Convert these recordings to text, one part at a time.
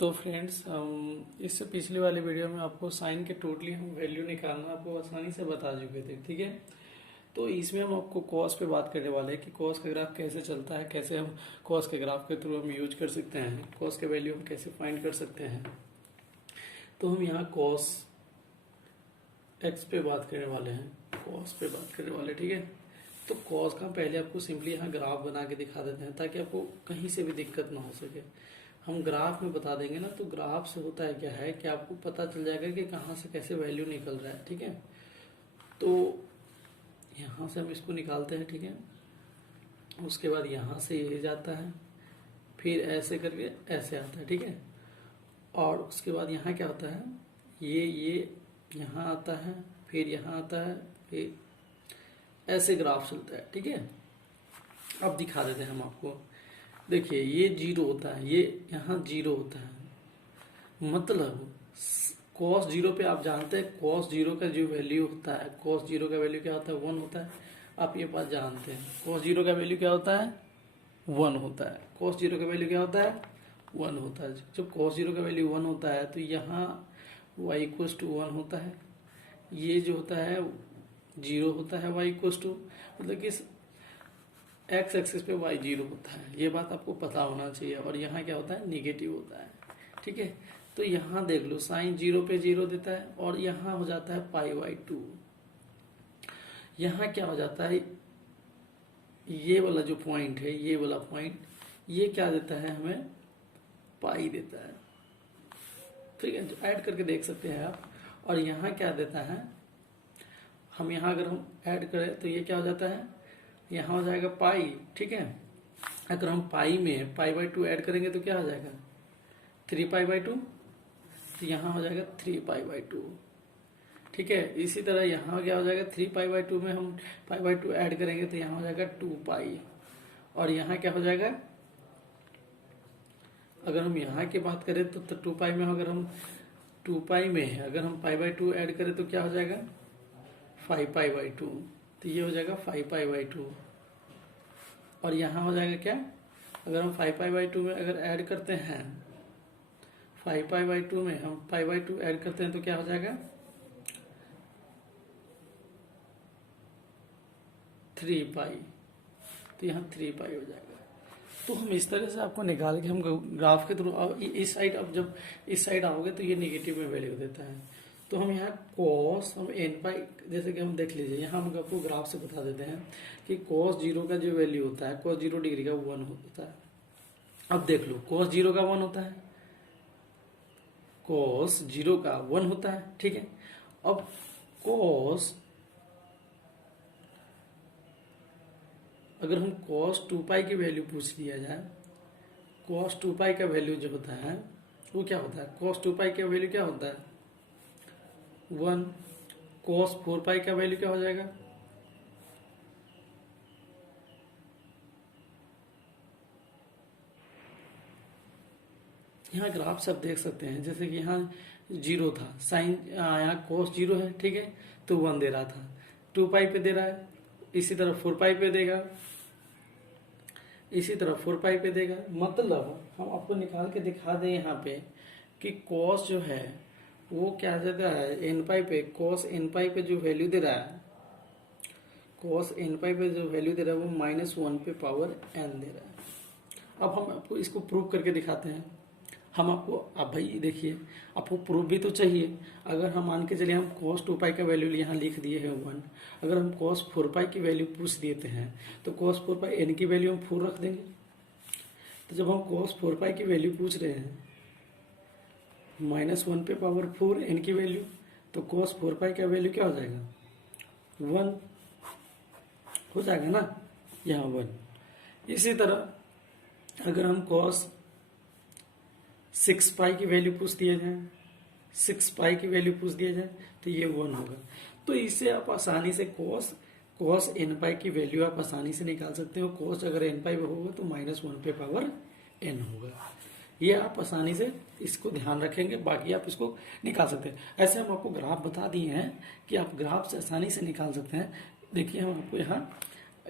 तो फ्रेंड्स इससे पिछले वाले वीडियो में आपको साइन के टोटली हम वैल्यू निकालना आपको आसानी से बता चुके थे, ठीक है। तो इसमें हम आपको कॉस पे बात करने वाले हैं कि कॉस का ग्राफ कैसे चलता है, कैसे हम कॉस के ग्राफ के थ्रू हम यूज कर सकते हैं, कॉस के वैल्यू हम कैसे फाइंड कर सकते हैं। तो हम यहाँ कॉस एक्स पे बात करने वाले हैं, कॉस पे बात करने वाले, ठीक है। तो कॉस का पहले आपको सिंपली यहाँ ग्राफ बना के दिखा देते हैं ताकि आपको कहीं से भी दिक्कत ना हो सके। हम ग्राफ में बता देंगे ना, तो ग्राफ से होता है क्या है कि आपको पता चल जाएगा कि कहाँ से कैसे वैल्यू निकल रहा है, ठीक है। तो यहाँ से हम इसको निकालते हैं, ठीक है। उसके बाद यहाँ से ये जाता है, फिर ऐसे करके ऐसे आता है, ठीक है। और उसके बाद यहाँ क्या होता है, ये यहाँ आता है, फिर यहाँ आता है, फिर ऐसे ग्राफ चलता है, ठीक है। अब दिखा देते हैं हम आपको। देखिए ये जीरो होता है, ये यहाँ जीरो होता है, मतलब कॉस जीरो पे आप जानते हैं कॉस जीरो का जो वैल्यू होता है, कॉस जीरो का वैल्यू क्या होता है, 1 होता है। आप ये बात जानते हैं कॉस जीरो का वैल्यू क्या होता है, 1 होता है। कॉस जीरो का वैल्यू क्या होता है, 1 होता है। जब कॉस जीरो का वैल्यू 1 होता है तो यहाँ y इक्वल्स टू 1 होता है, ये जो होता है 0 होता है, y इक्वल्स टू मतलब कि एक्स एक्सिस पे y 0 होता है। ये बात आपको पता होना चाहिए। और यहाँ क्या होता है, निगेटिव होता है, ठीक है। तो यहाँ देख लो साइन 0 पे 0 देता है और यहाँ हो जाता है π/2। यहाँ क्या हो जाता है, ये वाला जो पॉइंट है, ये वाला पॉइंट, ये क्या देता है हमें, पाई देता है, ठीक है। ऐड करके देख सकते हैं आप। और यहाँ क्या देता है, हम यहाँ अगर हम ऐड करें तो ये क्या हो जाता है, यहाँ हो जाएगा पाई, ठीक है। अगर हम पाई में π/2 ऐड करेंगे तो क्या हो जाएगा, 3π/2, तो यहाँ हो जाएगा 3π/2, ठीक है। इसी तरह यहाँ क्या हो जाएगा, 3π/2 में हम π/2 ऐड करेंगे तो यहाँ हो जाएगा 2π। और यहाँ क्या हो जाएगा, अगर हम यहाँ की बात करें तो 2π में अगर हम 2π में अगर हम π/2 ऐड करें तो क्या हो जाएगा, 5π/2, तो ये हो जाएगा 5π/2। और यहाँ हो जाएगा क्या, अगर हम 5π/2 में अगर ऐड करते हैं, 5π/2 में हम π/2 ऐड करते हैं तो क्या हो जाएगा, 3π, तो यहाँ 3π हो जाएगा। तो हम इस तरह से आपको निकाल के हम ग्राफ के थ्रू इस साइड, अब जब इस साइड आओगे तो ये नेगेटिव में वैल्यू देता है। तो हम यहाँ कॉस हम nπ, जैसे कि हम देख लीजिए, यहाँ हम आपको ग्राफ से बता देते हैं कि cos 0 का जो वैल्यू होता है, cos 0 डिग्री का 1 होता है। अब देख लो cos 0 का 1 होता है, cos 0 का 1 होता है, ठीक है। अब cos, अगर हम cos 2π की वैल्यू पूछ लिया जाए, cos 2π का वैल्यू जो होता है वो क्या होता है, cos 2π का वैल्यू क्या होता है, 1। cos 4π का वैल्यू क्या हो जाएगा, यहाँ ग्राफ से आप देख सकते हैं, जैसे कि यहाँ 0 था, साइन यहाँ cos 0 है, ठीक है, तो 1 दे रहा था, 2π पे दे रहा है, इसी तरह 4π पे देगा, इसी तरह 4π पे देगा। मतलब हम आपको निकाल के दिखा दें यहाँ पे कि cos जो है वो क्या देता है, nπ पे, cos nπ पे जो वैल्यू दे रहा है, cos nπ पे जो वैल्यू दे रहा है वो -1 पे पावर n दे रहा है। अब हम आपको इसको प्रूव करके दिखाते हैं। हम आपको, अब भाई देखिए आपको प्रूफ भी तो चाहिए। अगर हम मान के चलिए हम cos 2π का वैल्यू यहाँ लिख दिए हैं 1, अगर हम cos 4π की वैल्यू पूछ देते हैं तो cos 4π n की वैल्यू हम 4 रख देंगे। तो जब हम cos 4π की वैल्यू पूछ रहे हैं, -1 पे पावर 4 n की वैल्यू, तो cos 4π का वैल्यू क्या हो जाएगा, 1 हो जाएगा ना, यहाँ 1। इसी तरह अगर हम cos 6π की वैल्यू पूछ दिया जाए, 6π की वैल्यू पूछ दिया जाए तो ये 1 होगा। तो इससे आप आसानी से cos nπ की वैल्यू आप आसानी से निकाल सकते हो। cos अगर nπ होगा तो -1 पे पावर n होगा। ये आप आसानी से इसको ध्यान रखेंगे, बाकी आप इसको निकाल सकते हैं। ऐसे हम आपको ग्राफ बता दिए हैं कि आप ग्राफ से आसानी से निकाल सकते हैं। देखिए हम आपको यहाँ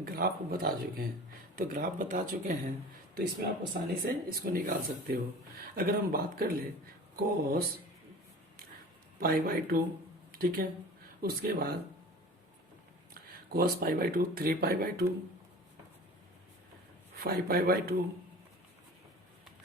ग्राफ बता चुके हैं, तो ग्राफ बता चुके हैं तो इसमें आप आसानी से इसको निकाल सकते हो। अगर हम बात कर ले cos π/2, ठीक है, उसके बाद cos π/2, 3π/2, 5π/2,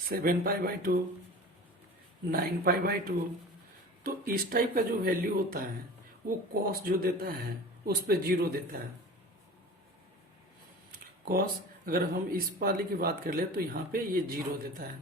7π/2, 9π/2, तो इस टाइप का जो वैल्यू होता है वो cos जो देता है उस पे 0 देता है। cos अगर हम इस वाले की बात कर ले तो यहाँ पे ये 0 देता है,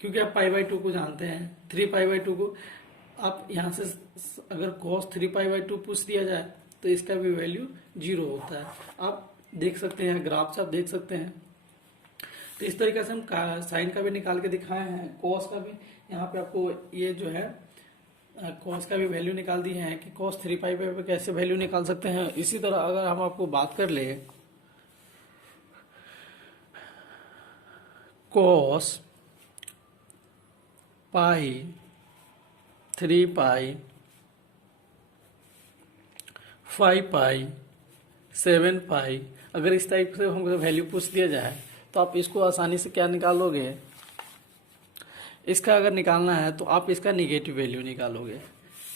क्योंकि आप π/2 को जानते हैं, 3π/2 को आप यहाँ से अगर cos 3π/2 पूछ दिया जाए तो इसका भी वैल्यू 0 होता है। आप देख सकते हैं, ग्राफ से आप देख सकते हैं। तो इस तरीके से हम साइन का भी निकाल के दिखाए हैं, cos का भी यहाँ पे आपको ये जो है cos का भी वैल्यू निकाल दिए हैं कि cos 3π पे कैसे वैल्यू निकाल सकते हैं। इसी तरह अगर हम आपको बात कर ले cos पाई 3π 5π 7π, अगर इस टाइप से हमको वैल्यू पूछ दिया जाए तो आप इसको आसानी से क्या निकालोगे, इसका अगर निकालना है तो आप इसका निगेटिव वैल्यू निकालोगे,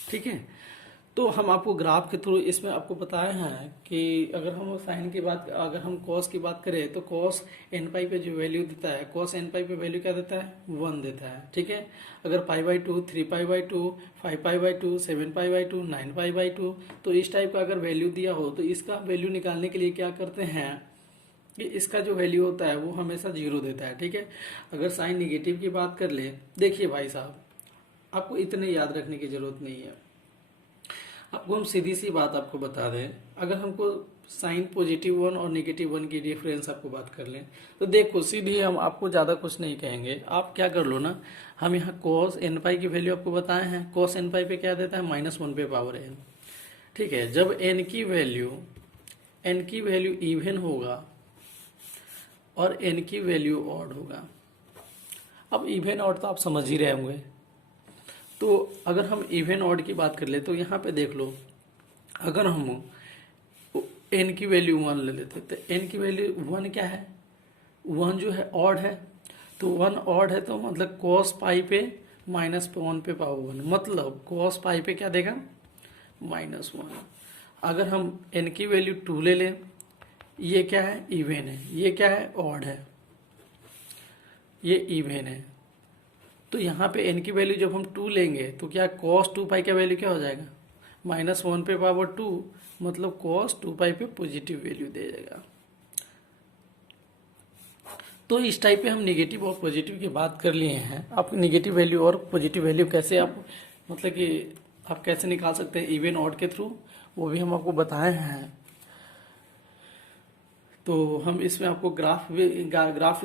ठीक है। तो हम आपको ग्राफ के थ्रू इसमें आपको बताए हैं कि अगर हम साइन की बात, अगर हम cos की बात करें तो cos nπ पे जो वैल्यू देता है, cos nπ पे वैल्यू क्या देता है, 1 देता है, ठीक है। अगर π/2, 3π/2, 5π/2, 7π/2, 9π/2, तो इस टाइप का अगर वैल्यू दिया हो तो इसका वैल्यू निकालने के लिए क्या करते हैं कि इसका जो वैल्यू होता है वो हमेशा 0 देता है, ठीक है। अगर साइन निगेटिव की बात कर ले, देखिए भाई साहब, आपको इतने याद रखने की जरूरत नहीं है। आपको हम सीधी सी बात आपको बता दें, अगर हमको साइन +1 और -1 की डिफरेंस आपको बात कर लें तो देखो सीधी हम आपको ज़्यादा कुछ नहीं कहेंगे। आप क्या कर लो ना, हम यहाँ cos nπ की वैल्यू आपको बताए हैं। cos nπ पे क्या देता है, -1 पे पावर n, ठीक है। जब n की वैल्यू इवन होगा और n की वैल्यू ऑड होगा, अब इवन ऑड तो आप समझ ही रहे होंगे। तो अगर हम इवन ऑड की बात कर ले तो यहाँ पे देख लो, अगर हम n की वैल्यू 1 ले लेते तो n की वैल्यू 1 क्या है, 1 जो है ऑड है, तो 1 ऑड है तो मतलब cos π पे -1 पे पावर 1, मतलब cos π पे क्या देगा, -1। अगर हम n की वैल्यू 2 ले लें, ये क्या है, इवन है, ये क्या है, ऑड है, ये इवन है, तो यहाँ पे n की वैल्यू जब हम 2 लेंगे तो क्या cos 2π का वैल्यू क्या हो जाएगा, -1 पे पावर 2, मतलब cos 2π पे पॉजिटिव वैल्यू दे जाएगा। तो इस टाइप पे हम नेगेटिव और पॉजिटिव की बात कर लिए हैं। आप नेगेटिव वैल्यू और पॉजिटिव वैल्यू कैसे आप मतलब कि आप कैसे निकाल सकते हैं इवन ऑड के थ्रू, वो भी हम आपको बताए हैं। तो हम इसमें आपको ग्राफ भी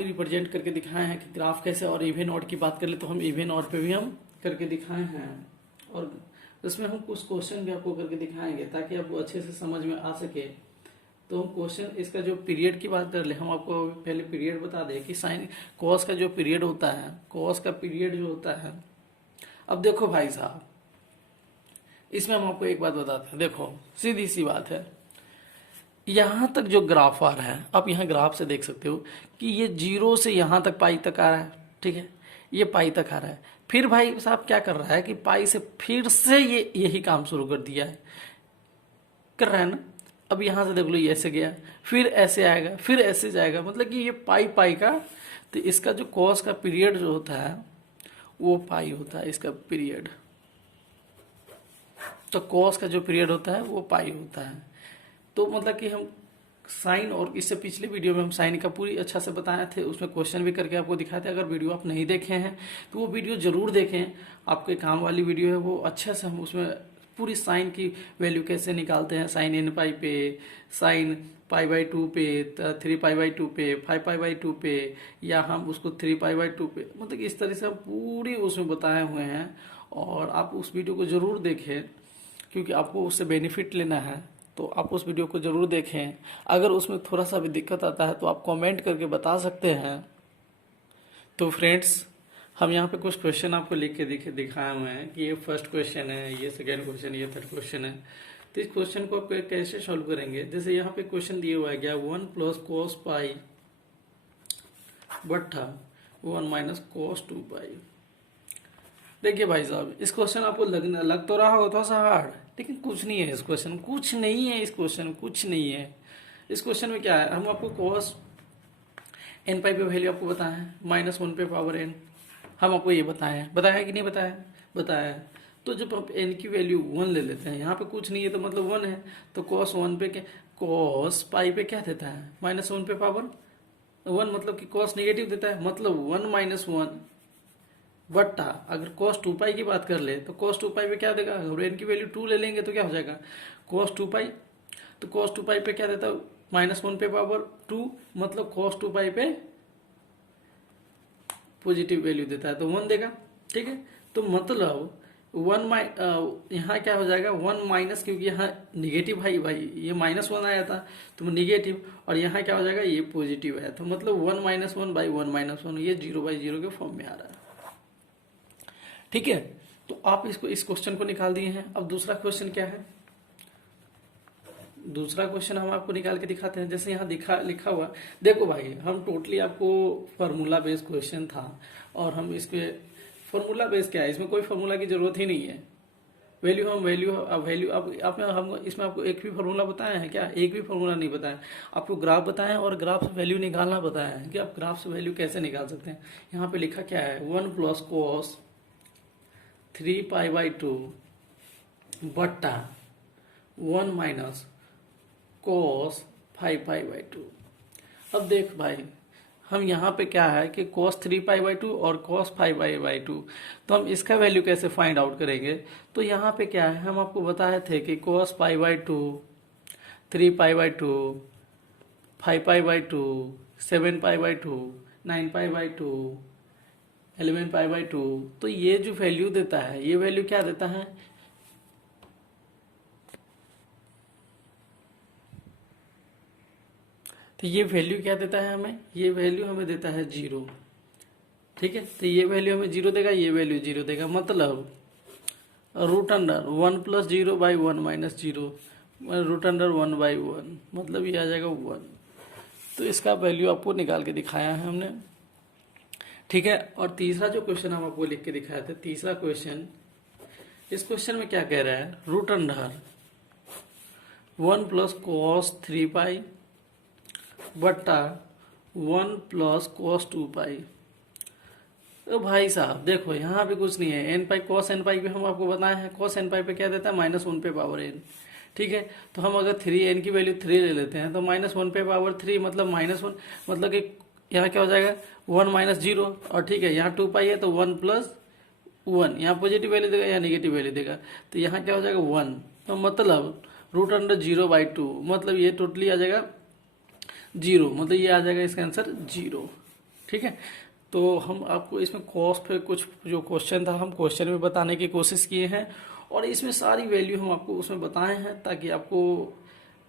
रिप्रेजेंट करके दिखाए हैं कि ग्राफ कैसे, और इवन ऑड की बात कर ले तो हम इवन ऑड पे भी हम करके दिखाए हैं, और इसमें हम कुछ क्वेश्चन भी आपको करके दिखाएंगे ताकि आपको अच्छे से समझ में आ सके। तो हम क्वेश्चन इसका जो पीरियड की बात कर ले, हम आपको पहले पीरियड बता दें कि साइन कॉस का जो पीरियड होता है, कॉस का पीरियड जो होता है, अब देखो भाई साहब, इसमें हम आपको एक बात बताते हैं। देखो सीधी सी बात है, यहां तक जो ग्राफ आ रहा है, आप यहाँ ग्राफ से देख सकते हो कि ये 0 से यहां तक पाई तक आ रहा है, ठीक है, ये पाई तक आ रहा है। फिर भाई साहब क्या कर रहा है कि पाई से फिर से ये यही काम शुरू कर दिया है, कर रहा है ना। अब यहां से देख लो, ये ऐसे गया, फिर ऐसे आएगा, फिर ऐसे जाएगा, मतलब कि ये पाई का, तो इसका जो कॉस का पीरियड जो होता है वो पाई होता है, इसका पीरियड। तो कॉस का जो पीरियड होता है वो पाई होता है। तो मतलब कि हम साइन, और इससे पिछले वीडियो में हम साइन का पूरी अच्छा से बताए थे, उसमें क्वेश्चन भी करके आपको दिखाए थे। अगर वीडियो आप नहीं देखे हैं तो वो वीडियो जरूर देखें, आपके काम वाली वीडियो है वो। अच्छे से हम उसमें पूरी साइन की वैल्यू कैसे निकालते हैं, साइन nπ पे, साइन π/2 पे, 3π/2 पे, 5π/2 पे, या हम उसको 3π/2 पे, मतलब इस तरह से हम पूरी उसमें बताए हुए हैं। और आप उस वीडियो को जरूर देखें, क्योंकि आपको उससे बेनिफिट लेना है, तो आप उस वीडियो को जरूर देखें। अगर उसमें थोड़ा सा भी दिक्कत आता है तो आप कमेंट करके बता सकते हैं। तो फ्रेंड्स, हम यहाँ पे कुछ क्वेश्चन आपको लिख के दिखाए हुए हैं कि ये फर्स्ट क्वेश्चन है, ये सेकंड क्वेश्चन, ये थर्ड क्वेश्चन है। तो इस क्वेश्चन को आप कैसे सॉल्व करेंगे, जैसे यहाँ पे क्वेश्चन दिया हुआ है क्या, 1 + cos π बट्ठा 1 माइनस कॉस 2 पाई। देखिए भाई साहब, इस क्वेश्चन आपको लग तो रहा होगा थोड़ा सा हार्ड, लेकिन कुछ नहीं है इस क्वेश्चन, कुछ नहीं है इस क्वेश्चन, कुछ नहीं है इस क्वेश्चन में। क्या है, हम आपको कॉस एन पाई पे वैल्यू आपको बताया है -1 पे पावर एन, हम आपको ये बताया कि नहीं बताया है। तो जब आप एन की वैल्यू 1 ले लेते हैं, यहाँ पे कुछ नहीं है तो मतलब 1 है, तो कॉस 1 पे क्या, कॉस पाई पे क्या देता है -1 पे पावर 1, मतलब कि कॉस नेगेटिव देता है, मतलब 1 माइनस 1 बट्टा, अगर cos 2 पाई की बात कर ले तो cos 2 पाई पे क्या देगा, अगर एन की वैल्यू 2 ले लेंगे तो क्या हो जाएगा cos 2 पाई, तो cos 2 पाई पे क्या देता है -1 पे पावर 2, मतलब cos 2 पाई पे पॉजिटिव वैल्यू देता है तो 1 देगा। ठीक है, तो मतलब 1 यहाँ क्या हो जाएगा 1 माइनस, क्योंकि यहाँ निगेटिव भाई ये -1 आया था तो निगेटिव, और यहाँ क्या हो जाएगा ये पॉजिटिव आया, तो मतलब 1 माइनस 1/1 ये 0/0 के फॉर्म में आ रहा है। ठीक है, तो आप इस क्वेश्चन को निकाल दिए हैं। अब दूसरा क्वेश्चन क्या है, दूसरा क्वेश्चन हम आपको निकाल के दिखाते हैं। जैसे यहाँ लिखा हुआ, देखो भाई हम टोटली आपको फार्मूला बेस्ड क्वेश्चन था, और हम इसके फार्मूला बेस्ड क्या है, इसमें कोई फार्मूला की जरूरत ही नहीं है। वैल्यू अब हम इसमें आपको एक भी फार्मूला बताया है क्या, एक भी फार्मूला नहीं बताया, आपको ग्राफ बताया है और ग्राफ से वैल्यू निकालना बताया है कि आप ग्राफ से वैल्यू कैसे निकाल सकते हैं। यहाँ पे लिखा क्या है 1 प्लस कॉस 3 पाई/2 बट्टा 1 माइनस कॉस 5 पाई/2। अब देख भाई, हम यहाँ पे क्या है कि cos 3 पाई/2 और cos 5 पाई/2, तो हम इसका वैल्यू कैसे फाइंड आउट करेंगे। तो यहाँ पे क्या है, हम आपको बताए थे कि cos π/2 3 पाई/2 5 पाई/2 7 पाई/2 9 पाई/2 11 पाई/2, तो ये जो वैल्यू देता है, ये वैल्यू क्या देता है, तो ये वैल्यू क्या देता है हमें, ये वैल्यू हमें देता है 0। ठीक है, तो ये वैल्यू हमें 0 देगा, ये वैल्यू 0 देगा, मतलब √1 + 0/1 - 0 √1/1, मतलब ये आ जाएगा 1। तो इसका वैल्यू आपको निकाल के दिखाया है हमने। ठीक है, और तीसरा जो क्वेश्चन हम आपको लिख के दिखाए थे, तीसरा क्वेश्चन, इस क्वेश्चन में क्या कह रहा है, √1 + cos 3 बट्टा 1 + cos 2 तो भाई साहब देखो, यहाँ पे कुछ नहीं है, एन पाई cos n पाई पे हम आपको बताए हैं, cos n पाई पे क्या देता है -1 पे पावर n। ठीक है, तो हम अगर 3n की वैल्यू 3 ले लेते हैं तो -1 पे पावर 3 मतलब -1, मतलब कि यहाँ क्या हो जाएगा 1 - 0, और ठीक है यहाँ 2 पाई है तो 1 + 1, यहाँ पॉजिटिव वैल्यू देगा, यहाँ नेगेटिव वैल्यू देगा, तो यहाँ क्या हो जाएगा 1, तो मतलब √0/2, मतलब ये टोटली आ जाएगा 0, मतलब ये आ जाएगा इसका आंसर 0। ठीक है, तो हम आपको इसमें कॉस पे कुछ जो क्वेश्चन था, हम क्वेश्चन में बताने की कोशिश किए हैं, और इसमें सारी वैल्यू हम आपको उसमें बताए हैं, ताकि आपको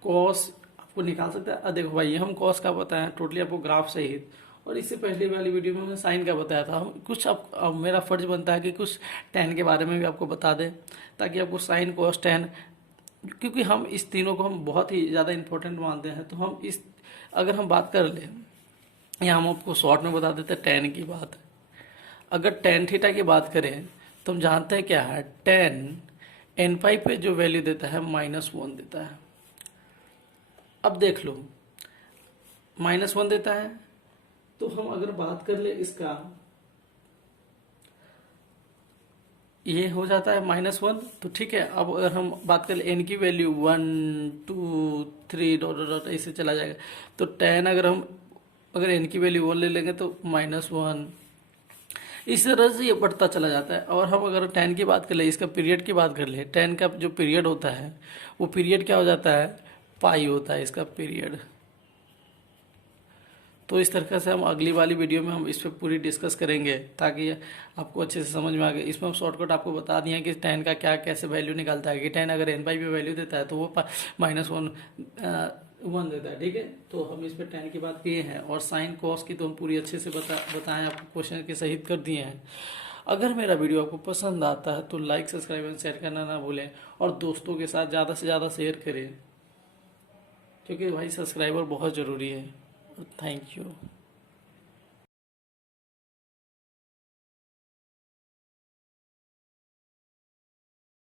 कॉस आपको निकाल सकते हैं। देखो भाई, ये हम कॉस का बताया टोटली आपको ग्राफ सहित, और इससे पहले वाली वीडियो में हमने साइन का बताया था। हम कुछ अब मेरा फर्ज बनता है कि कुछ tan के बारे में भी आपको बता दें, ताकि आपको साइन कॉस tan, क्योंकि हम इस तीनों को हम बहुत ही ज़्यादा इंपॉर्टेंट मानते हैं, तो हम इस अगर हम बात कर लें, यहाँ हम आपको शॉर्ट में बता देते हैं tan की बात। अगर tan थीटा की बात करें तो हम जानते हैं क्या है, tan n पाई पे जो वैल्यू देता है -1 देता है। अब देख लो, -1 देता है, तो हम अगर बात कर ले इसका, ये हो जाता है -1, तो ठीक है। अब अगर हम बात कर ले n की वैल्यू 1 2 3 डॉट ऐसे चला जाएगा, तो tan अगर n की वैल्यू 1 ले लेंगे तो -1, इस तरह से ये बढ़ता चला जाता है। और हम अगर tan की बात कर ले, इसका पीरियड की बात कर ले, tan का जो पीरियड होता है वो पीरियड क्या हो जाता है, पाई होता है इसका पीरियड। तो इस तरह से हम अगली वाली वीडियो में हम इस पर पूरी डिस्कस करेंगे, ताकि आपको अच्छे से समझ में आ गए। इसमें हम शॉर्टकट आपको बता दिए कि tan का क्या कैसे वैल्यू निकालता है, कि tan अगर n पाई पे वैल्यू देता है तो वो -1 देता है। ठीक है, तो हम इस पर tan की बात किए हैं, और साइन कॉस की तो हम पूरी अच्छे से बताएं, आपको क्वेश्चन के सहित कर दिए हैं। अगर मेरा वीडियो आपको पसंद आता है तो लाइक सब्सक्राइब एंड शेयर करना ना भूलें, और दोस्तों के साथ ज़्यादा से ज़्यादा शेयर करें, क्योंकि भाई सब्सक्राइबर बहुत ज़रूरी है। Thank you.